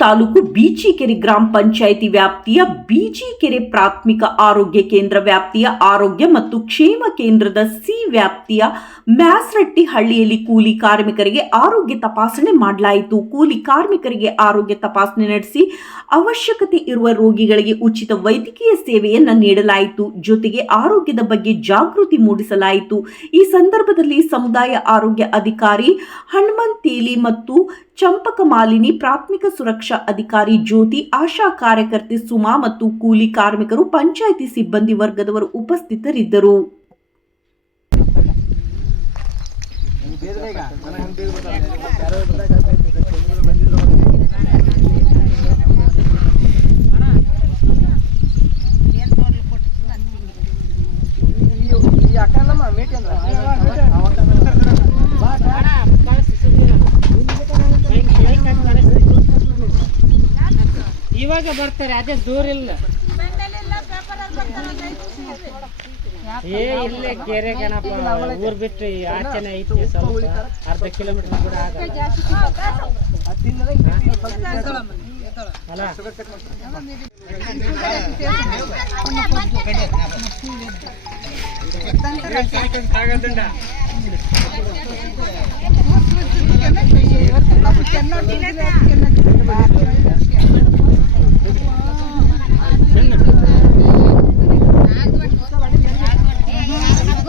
ತಾಲೂಕು ಬೀಚಿಕೆರೆ ಗ್ರಾಮ ಪಂಚಾಯಿತಿ ವ್ಯಾಪ್ತಿಯ ಬೀಚಿಕೆರೆ ಪ್ರಾಥಮಿಕ ಆರೋಗ್ಯ ಕೇಂದ್ರ ವ್ಯಾಪ್ತಿಯ ಆರೋಗ್ಯ ಮತ್ತು ಕ್ಷೇಮ ಕೇಂದ್ರದ ಸಿ ವ್ಯಾಪ್ತಿಯ ಮ್ಯಾಸ್ರಟ್ಟಿ ಹಳ್ಳಿಯಲ್ಲಿ ಕೂಲಿ ಕಾರ್ಮಿಕರಿಗೆ ಆರೋಗ್ಯ ತಪಾಸಣೆ ಮಾಡಲಾಯಿತು. ಕೂಲಿ ಕಾರ್ಮಿಕರಿಗೆ ಆರೋಗ್ಯ ತಪಾಸಣೆ ನಡೆಸಿ ಅವಶ್ಯಕತೆ ಇರುವ ರೋಗಿಗಳಿಗೆ ಉಚಿತ ವೈದ್ಯಕೀಯ ಸೇವೆಯನ್ನು ನೀಡಲಾಯಿತು. ಜೊತೆಗೆ ಆರೋಗ್ಯದ ಬಗ್ಗೆ ಜಾಗೃತಿ ಮೂಡಿಸಲಾಯಿತು. ಈ ಸಂದರ್ಭದಲ್ಲಿ ಸಮುದಾಯ ಆರೋಗ್ಯ ಅಧಿಕಾರಿ ಹನುಮಂತೇಲಿ ಮತ್ತು ಚಂಪಕ ಮಾಲಿನಿ ಪ್ರಾಥಮಿಕ ಸುರಕ್ಷಾ ಅಧಿಕಾರಿ ಜ್ಯೋತಿ ಆಶಾ ಕಾರ್ಯಕರ್ತೆ ಸುಮಾ ಮತ್ತು ಕೂಲಿ ಕಾರ್ಮಿಕರು ಪಂಚಾಯಿತಿ ಸಿಬ್ಬಂದಿ ವರ್ಗದವರು ಉಪಸ್ಥಿತರಿದ್ದರು. ಈ ಇವಾಗ ಬರ್ತಾರೆ ಅದೇ ದೂರ ಇಲ್ಲ ಏ ಇಲ್ಲೇ ಕೆರೆ ಗಣಪ ಊರ್ ಬಿಟ್ಟು ಆಚೆನೆ ಐತಿ ಸ್ವಲ್ಪ ಅರ್ಧ ಕಿಲೋಮೀಟರ್ ಕೂಡ ಆಗಲ್ಲ.